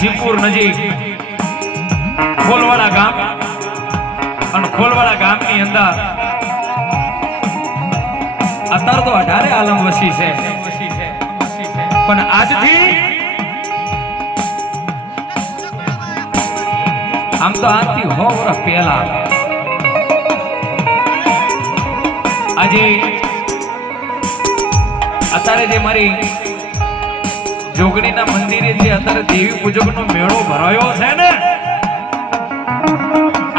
સિપુર નજીક ખોલવાડા ગામ અને ખોલવાડા ગામની અંદર અત્યારે તો 18 આલમ વસી છે, પણ આજથી આમ તો આજથી 100 વર્ષ પહેલા આજે અત્યારે જે મારી જોગણીના મંદિરે જે અત્યારે દેવી પૂજકનો મેળો ભરાયો છે ને,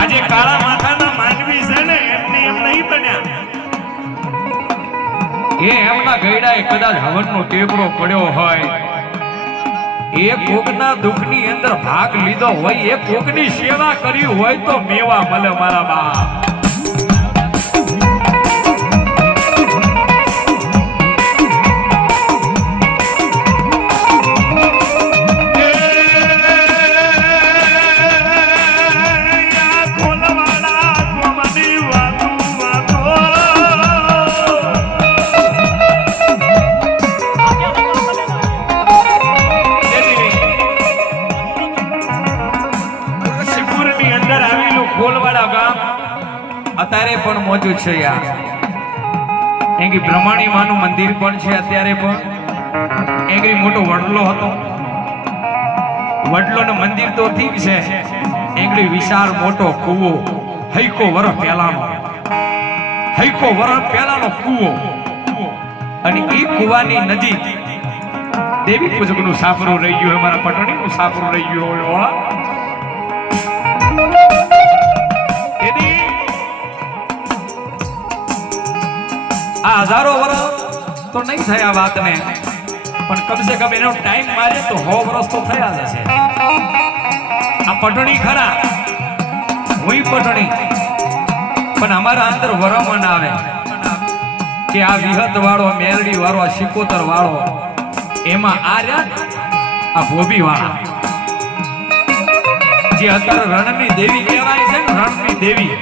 આજે કાળા માથાના માનવી છે ને એમને એમ નહીં બન્યા, એ એમના ગયડાએ કદાચ હવનનો ટેકરો પડ્યો હોય, એ કોકના દુઃખની અંદર ભાગ લીધો હોય, એ કોકની સેવા કરી હોય તો મેવા મળે મારા બાપ. અત્યારે પણ મોજૂદ છે યાર, એંગી બ્રહ્માણી માનું મંદિર પણ છે અત્યારે પણ. એંગી મોટો વડલો હતો, વડલો નું મંદિર તો ઠીક છે, એંગી વિશાળ મોટો કૂવો હૈકો વર્ષ પહેલાનો કૂવો, અને એ કૂવાની નજીક દેવી પૂજક નું સાપરું રહી ગયું, અમારા પટણી નું સાપરું રહી ગયું હોય. આ હજારો વર્ષ તો નહીં થયા વાતને, પણ કમસે કમ એનો ટાઈમ મારે તો 100 વર્ષ તો થયા જ હશે. આ પટણી ખરા, હું પટણી, પણ અમારા અંદર વરમણ આવે કે આ વિહત વાળો, મેરડી વાળો, આ શિકોતર વાળો, એમાં આ રહ્યા આ ભોબી વાળા જે અત્યારે રણની દેવી કહેવાય છે ને, રણની દેવી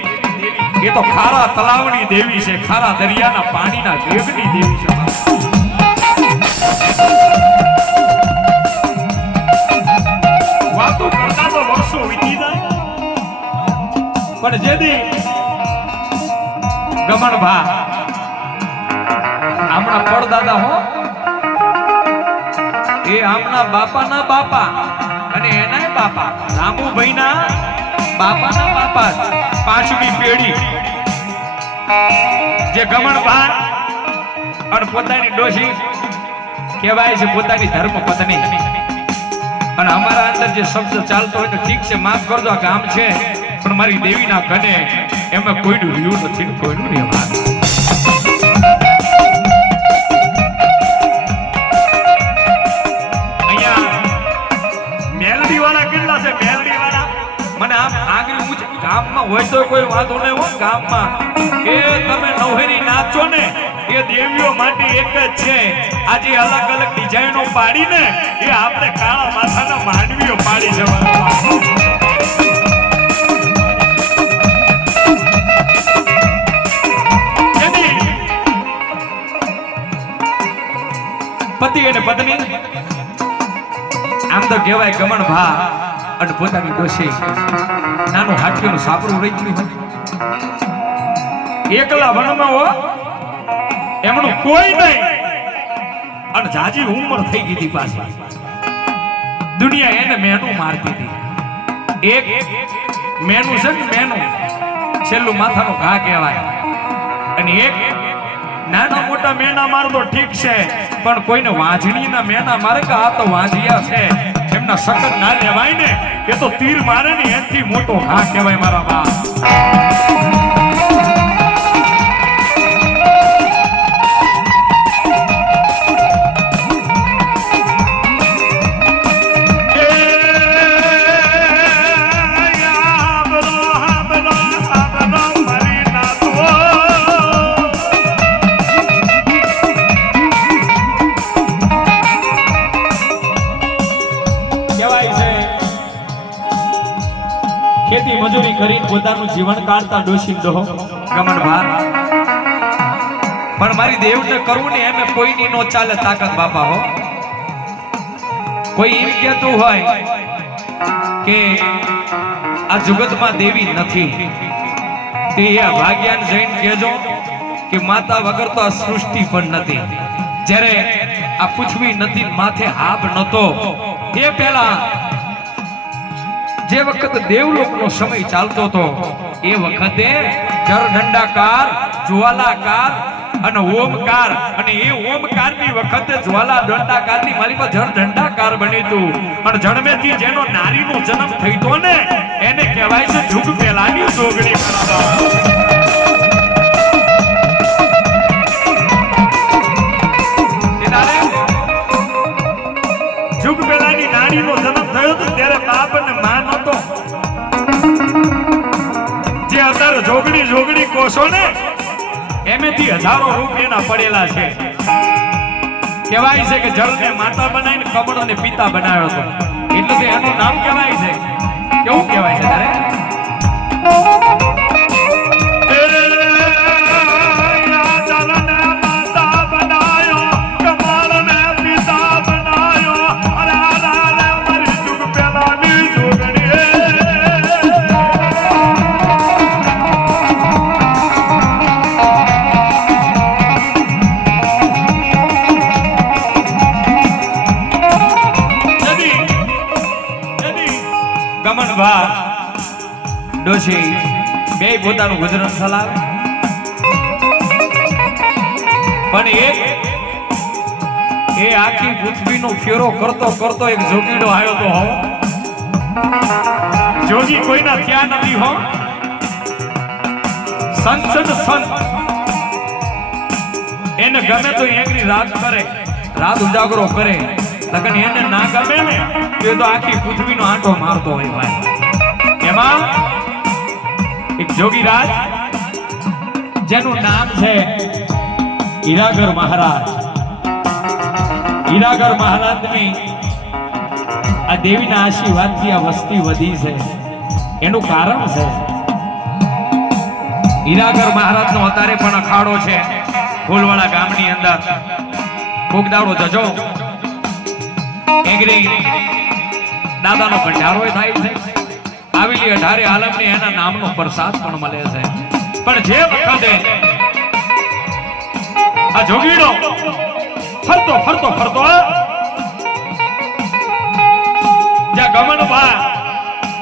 એ તો ખારા તલાવની દેવી છે, ખારા દરિયાના પાણીના વેગની દેવી છે. વાતો કરતા તો વર્ષો વીતી જાય, પણ જેદી ગમણ ભા આમના પડદાદા હો, એ આમના બાપાના બાપા અને એનાય બાપા, રામુભાઈના બાપાના બાપા, 5મી પેઢી જે ગમણ ભા અને પોતાની ડોશી કહેવાય છે પોતાની ધર્મ પત્ની. અને અમારા અંદર જે શબ્દ ચાલતો હોય તો ઠીક છે, માફ કરજો, આ ગામ છે, પણ મારી દેવીના કને એમાં કોઈનું રહ્યું નથી, કોઈનું રહેવા. અહીંયા મેલડી વાળા કેટલા છે? મેલડી વાળા મને આમ આંગળી ગામમાં હોય તો કોઈ વાંધો નહીં હોય, ગામમાં એ તમે નવહેરી નાચો ને, એ દેવીઓ માટે એક જ છે. આજે અલગ અલગ ડિઝાઇનો પાડીને એ આપણે કાળા માથાના માનવીઓ પાડી જવાના. પતિ અને પત્ની આમ તો કહેવાય ગમણ ભા અને પોતાની ડોશી, નાનું હાથીનું સાપરું રહી ગયું હોય, એકલા વનમાં હો, એમનું કોઈ નહીં, અને જાજી ઉંમર થઈ ગઈ હતી પાછી. દુનિયા એને મેનું મારતી હતી. એક મેનું છે ને, મેનું છેલ્લું માથાનો ઘા કહેવાય, અને એક નાના મોટા મેના માર તો ઠીક છે, પણ કોઈને વાંજણીના મેના મારે કે આ તો વાંજિયા છે, એમના સકત ના લેવાય ને, એ તો તીર મારે ને એનથી મોટો ઘા કહેવાય મારા બાપ. ખેતી મજૂરી કરી પોતાનું જીવન કાઢતા ડોશી દો ગમન ભાર, પણ મારી દેવને કરવું ને એમ કોઈની નો ચાલે તાકાત બાપા હો. કોઈ એમ કહેતું હોય કે આ જગતમાં દેવી નથી, તે આ ભાગ્યાન જઈને કહેજો કે માતા વગર તો આ સૃષ્ટિ પણ નથી. જ્યારે આ પૃથ્વી નથી, માથે હાબ નતો, એ પહેલા જે વખત દેવલોકનો સમય ચાલતો હતો એ વખતે જરદંડાકાર, જ્વાલાકાર અને ઓમકાર, અને એ ઓમકારની વખતે જ્વાલા દંડાકારની માલિકા જરદંડાકાર બન્યું હતું. અને જન્મેથી જેનો નારીનો જન્મ થઈતો ને એને કહેવાય છે જુગ પહેલાની જોગણી. જુગ પહેલાની નારીનો જન્મ થયો હતો ત્યારે બાપ અને માં નતો. જે અત્યારે જોગણી જોગણી કોષો ને એમેથી હજારો રૂપિયાના પડેલા છે. કહેવાય છે કે જળને માતા બનાવીને કમળને પિતા બનાવ્યો હતો, એટલે તો એનું નામ કહેવાય છે. કેવું કહેવાય છે તારે? ડોશી બે પોતાનું ગુજરાન ચલાવે, પણ એ આખી પૃથ્વીનો ફેરો કરતો કરતો એક જોગીડો આવ્યો તો હો. જોગી કોઈના ત્યાં નથી હો. સંત એને ગમે તો એકરી રાત કરે, રાત ઉજાગરો કરે, લગન એને ના ગમે ને તો એ તો આખી પૃથ્વીનો આંટો મારતો હોય ભાઈ. એમાં એક જોગીરાજ જેનું નામ છે હીરાગર મહારાજ. હીરાગર મહારાજની આ દેવીના આશીર્વાદથી આ વસ્તી વધી છે. એનું કારણ છે હીરાગર મહારાજનો અત્યારે પણ અખાડો છે ફૂલવાડા ગામની અંદર. કોક દાડો જજો એગ્રી દાદાનો ભંડારો થાય છે. આવેલી 18 આલમને એના નામનો પ્રસાદ પણ મળે છે. પણ જે વખતે આ જોગીડો ફરતો જ્યાં ગમનબા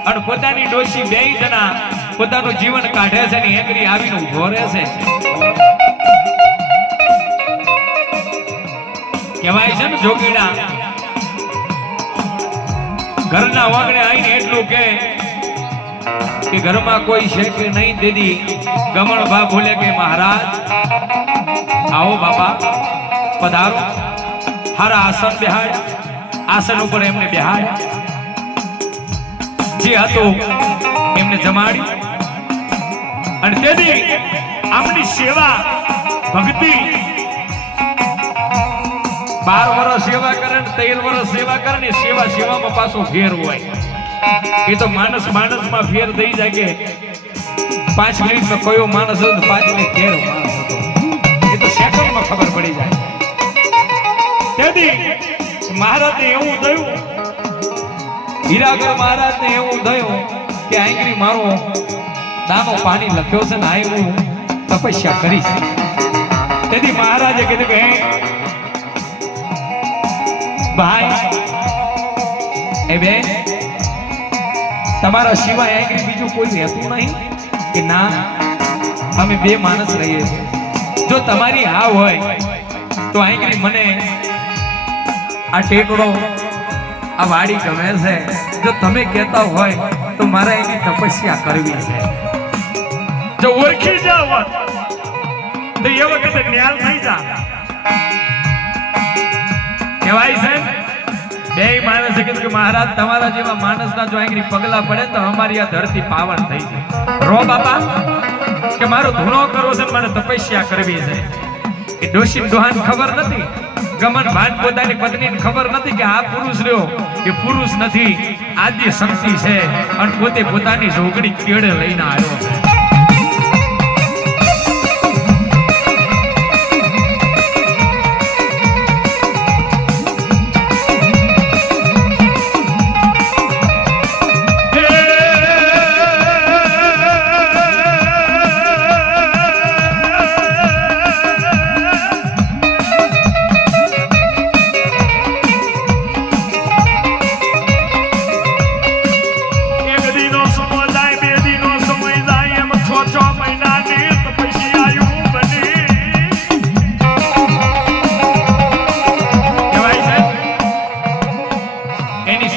અને પોતાની ડોશી બે જણા પોતાનું જીવન કાઢે છે ને એગરી આવીને ઉભો રહે છે. કહેવાય છે ને જોગીડા ઘરના વાગણે આવીને એટલું કે ઘરમાં કોઈ છે કે નહીં. દીદી ગમણભા બોલે કે મહારાજ આવો બાપા પધારો. હારા આસન બેહાડ, આસન ઉપર એમને બેહાડ, જે હતું એમને જમાડ્યું. અને તેથી આમની સેવા ભક્તિ 12 વર્ષ સેવા કરે ને 13 વર્ષ સેવા કરે ને સેવામાં પાછો ફેર હોય. એ તો માણસ માં ફેર થઈ જાય કે 5 મિનિટમાં કયો માણસ હતો 5 મિનિટ કેરો માણસ હતો, એ તો સેકન્ડમાં ખબર પડી જાય. તેથી મહારાજને એવું થયું, હીરાગર મહારાજને એવું થયું કે આંગળી મારો દાનો પાણી લખ્યો છે ને આ હું તપસ્યા કરીશ. તેથી મહારાજે કીધું કે ભાઈ એ બેન તમારા સિવાય આંગળી બીજું કોઈ રહેતું નહીં કે ના? અમે 2 માણસ રહીએ છીએ. જો તમારી હા હોય તો આંગળી મને આ ટેકડો આ વાડી ગમે છે. જો તમે કહેતા હોય તો મારે એની તપસ્યા કરવી છે. જો ઓળખી જાવ તો એ વખતે જ્ઞાન થઈ જાય. કહેવાય છે 2 માણસે કીધું કે મહારાજ તમારા જેવા માણસના જો આંગળી પગલા પડે તો અમારી આ ધરતી પાવન થઈ જાય. રો બાપા કે મારો ધૂણો કરવો છે, મને તપસ્યા કરવી છે. એ ડોશી દોહાન ખબર નથી, ગમન ભાન પોતાની પત્નીને ખબર નથી કે આ પુરુષ રહ્યો એ પુરુષ નથી, આદ્ય શક્તિ છે અને પોતે પોતાની જોગણી કેળે લઈને આવ્યો છે.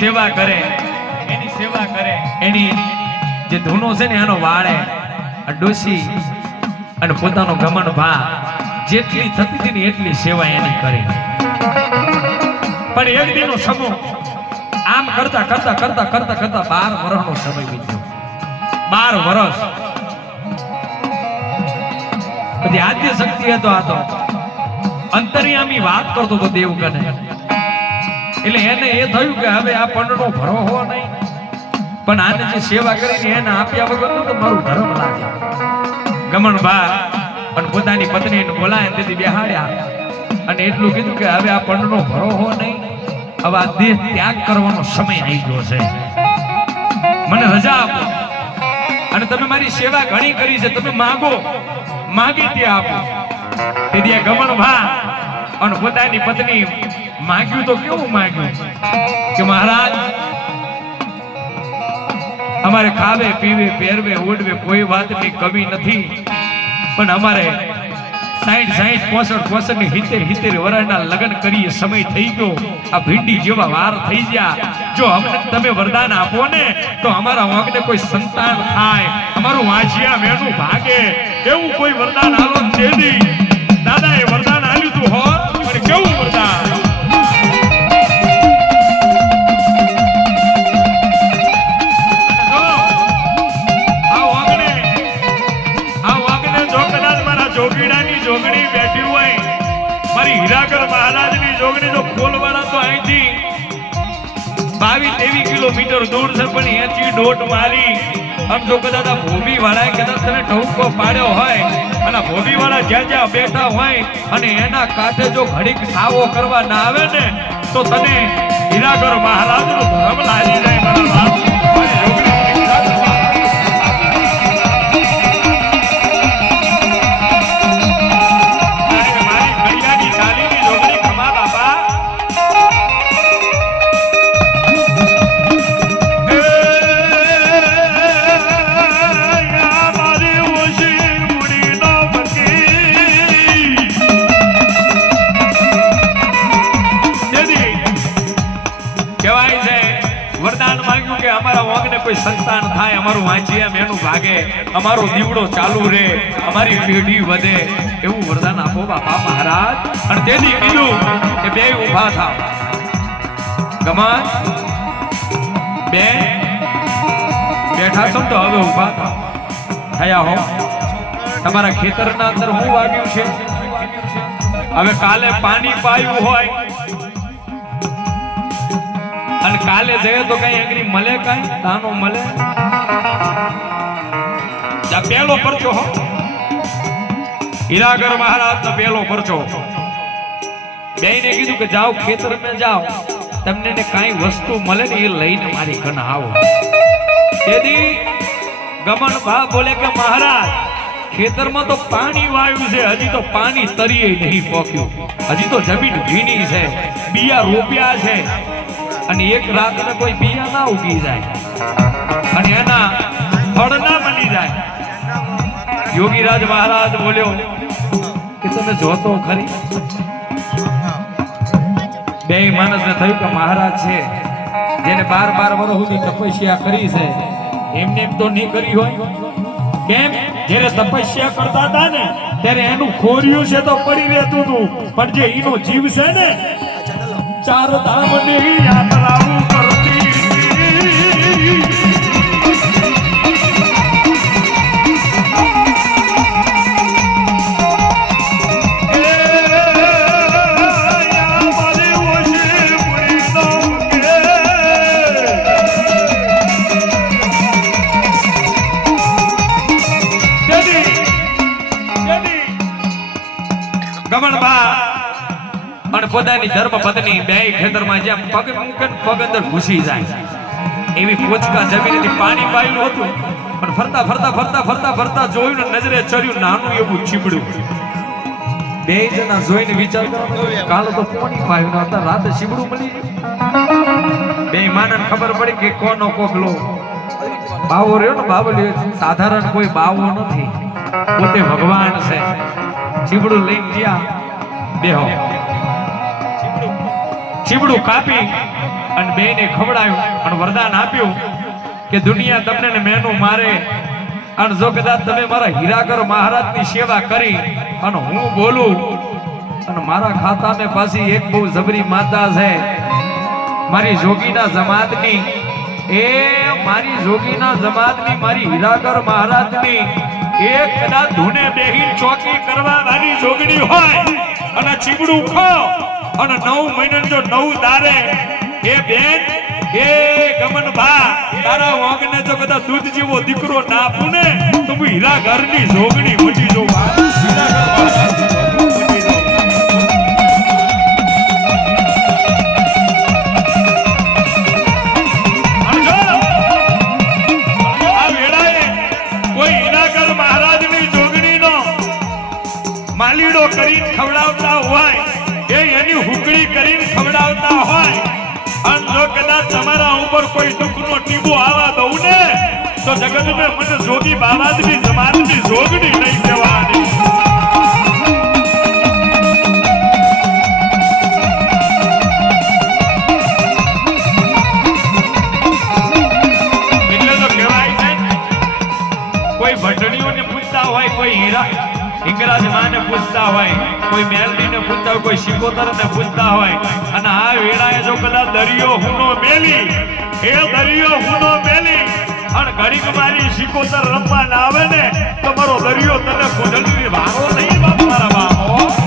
સેવા કરે, એની જે ધૂનો છે ને એનો વાળે ડોસી અને પોતાનો ગમન ભા જેટલી થતી હતી ને એટલી સેવા એની કરી. પણ એક દીનો સમૂહ આમ કરતા કરતા કરતા કરતા કરતા 12 વર્ષનો સમય વીત્યો. 12 વર્ષ પછી આદ્ય શક્તિ હતો આ તો અંતર્યામી વાત કરતો હતો દેવકને. એટલે એને એ થયું કે હવે આ પંડનો ભરો હો નહીં, પણ આને જે સેવા કરીને એને આપ્યા વગર તો મારું ધર્મ લાગે. ગમણ બા અને પોતાની પત્નીને બોલાય તેથી બેહાડ્યા અને એટલું કીધું કે હવે આ પંડનો ભરો હો નહીં, હવે આ દેહ ત્યાગ કરવાનો સમય આવી ગયો છે, મને રજા આપો અને તમે મારી સેવા ઘણી કરી છે, તમે માંગો માગી તે આપો. તેથી ગમણ ભા અને પોતાની પત્ની માંગ્યું તો કેવું માંગ્યું કે મહારાજ અમારે ખાવે પીવે પહેરવે ઓઢવે કોઈ વાતની કમી નથી, પણ અમારે 60 65 ની 70 વર્ષના લગ્ન કરીએ સમય થઈ ગયો, આ ભીંડી જેવા વાર થઈ ગયા. જો અમને તમે વરદાન આપો ને તો અમારા વાંકને કોઈ સંતાન થાય, અમારું વાંચિયા મેનું ભાગે, એવું કોઈ વરદાન આલો તેદી. દાદા એ વરદાન આલ્યું તું હો, પણ કેવું વરદાન! જોગીડાની જોગણી બેઠી હોય, મારી હીરાગર મહારાજની જોગણી જો ખોલવાળા તો અહીંથી 22-23 કિલોમીટર દૂર છે, પણ અહીંથી ડોટ મારી આમ જો કદાચ આ ભોબી વાળાએ કદાચ તને ટહુકો પાડ્યો હોય અને ભોબી વાળા જ્યાં જ્યાં બેઠા હોય અને એના કાંઠે જો ઘડીક સાવો કરવા ના આવે ને તો તને હીરાગર મહારાજનો ધર્મ લાગી જાય. મારા બાપ મારી જોગણી કોઈ સંતાન થાય, અમારું વાંચિયા મેનું ભાગે, અમારો દીવડો ચાલુ રહે, અમારી પેઢી વધે, એવું વરદાન આપો બાપા મહારાજ. અને તેથી કીધું કે બે ઊભા થાવ. ગમન બે બેઠા છો તો હવે ઊભા થાવ. થયા હો. તમારા ખેતરના અંદર શું વાગ્યું છે? હવે કાલે પાણી પાયું હોય અને કાલે જઈએ તો કઈ આગળ મળે, કઈ દાનો મળે? પેલો પરચો હો, હીરાગર મહારાજ નો પેલો પરચો. બેને કીધું કે જાઓ ખેતર में જાઓ, તમને ને કઈ વસ્તુ મળે ને એ લઈને મારી ઘન આવો. તેથી ગમન ભા બોલે કે મહારાજ ખેતરમાં તો પાણી વાયું છે, હજી તો પાણી તરીએ નહીં પોક્યું, હજી તો જમીન ભીની છે, બિયા રોપ્યા છે અને એક રાત ને કોઈ બિયા ના ઉગી જાય અને એના ફળ ના મળી જાય. યોગીરાજ મહારાજ બોલ્યો કે તમે જોતો ખરી. બે માણસને થયું કે મહારાજ છે જેને 12 વર્ષ સુધી તપસ્યા કરી છે, એમને એમ તો નહીં કરી હોય. કેમ? જ્યારે તપસ્યા કરતા હતા ને ત્યારે એનું ખોર્યું છે તો પડી રહેતું હતું, પણ જે એનો જીવ છે ને 4 ધામની યાત્રાઓ કરતી. અને પોતાની ધર્મ પત્ની બે ખેતરમાં જ્યાં પગ મૂકે પગ અંદર ઘૂસી જાય એવી પોચકા જમીનથી પાણી પાયું હતું. પણ ફરતા ફરતા ફરતા ફરતા ફરતા જોયું ને નજરે ચડ્યું નાનું એવું ચીબડું. બે જણા જોઈને વિચાર કરો, કાલ તો પાણી પાયું ન હતા, રાતે ચીબડું મળી. બે માનને ખબર પડી કે કોનો કોકલો બાવો રહ્યો ને, બાવો સાધારણ કોઈ બાવો નથી, પોતે ભગવાન છે. ચીબડું લઈને ગયા, બેહો. ચીબડું કાપી અને બેને ખવડાવ્યું અને વરદાન આપ્યું કે દુનિયા તમને ને મેનું મારે અને જો કદાચ તમે મારા હીરાગર મહારાજની સેવા કરી અને હું બોલું અને મારા ખાતામાં પાછી એક બહુ જબરી માતા છે મારી જોગીના જમાતની મારી જોગીના જમાતની મારી હીરાગર મહારાજની એક કદાચ ધૂને બેહીન ચોકી કરવા વાળી જોગણી હોય અને ચીબડું ખો અને 9 મહિના જો 9 દારે એ બેન એ ગમન ભા તારા વાંગને જો કદાચ દૂધ જેવો દીકરો ના પૂને તો હું હીરા ઘરની જોગણી મટી જો માલીડો કરીને ખવડાવતા હોય એ એની હુકડી કરીને ખવડાવતા હોય અને જો કદાચ તમારા ઉપર કોઈ દુઃખનો ટીબો આવા દઉં ને તો જગતમાં મને જોગી બાબાની જમાતની જોગણી નહીં કહેવાની એટલે તો કહેવાય છે કોઈ ભટણીઓને પૂછતા હોય કોઈ હીરા હિંગરાજ માને પૂછતા હોય કોઈ મેલડીને પૂછતા હોય કોઈ શિકોતરને પૂછતા હોય અને આ વેળાએ જો કદાચ દરિયો હુનો મેલી એ દરિયો હુનો મેલી અને ઘડીક મારી શિકોતર રમવા ના આવે ને તો મારો દરિયો તને કોડલની વારો નહીં બાપ મારા બાપો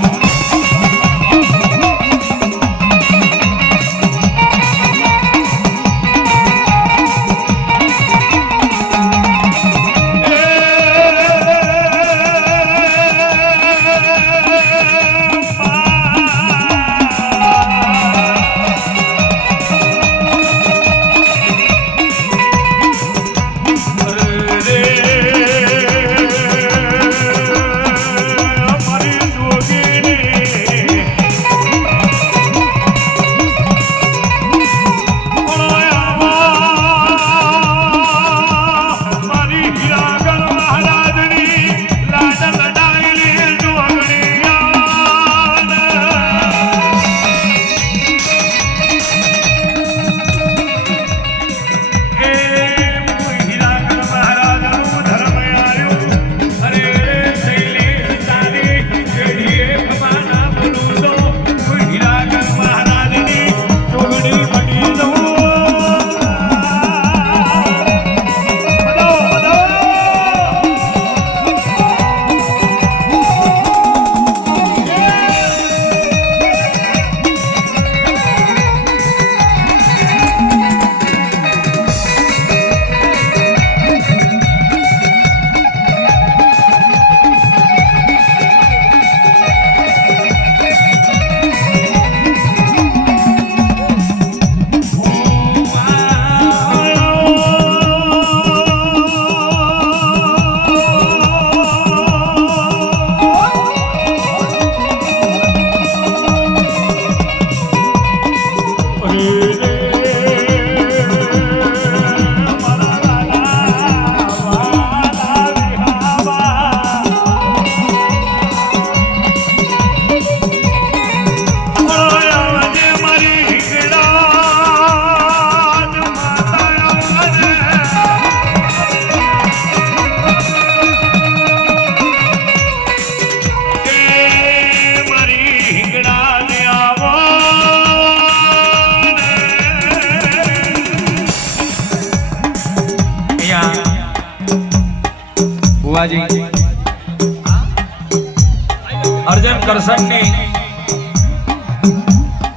अर्जुन करसननी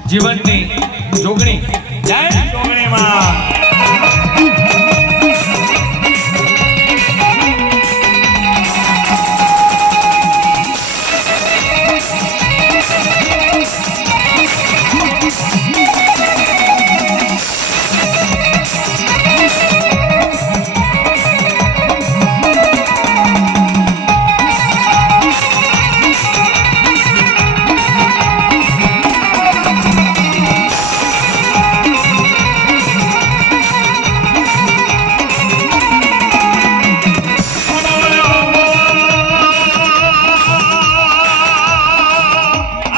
जीवननी जोगणी जय जोगणी मां।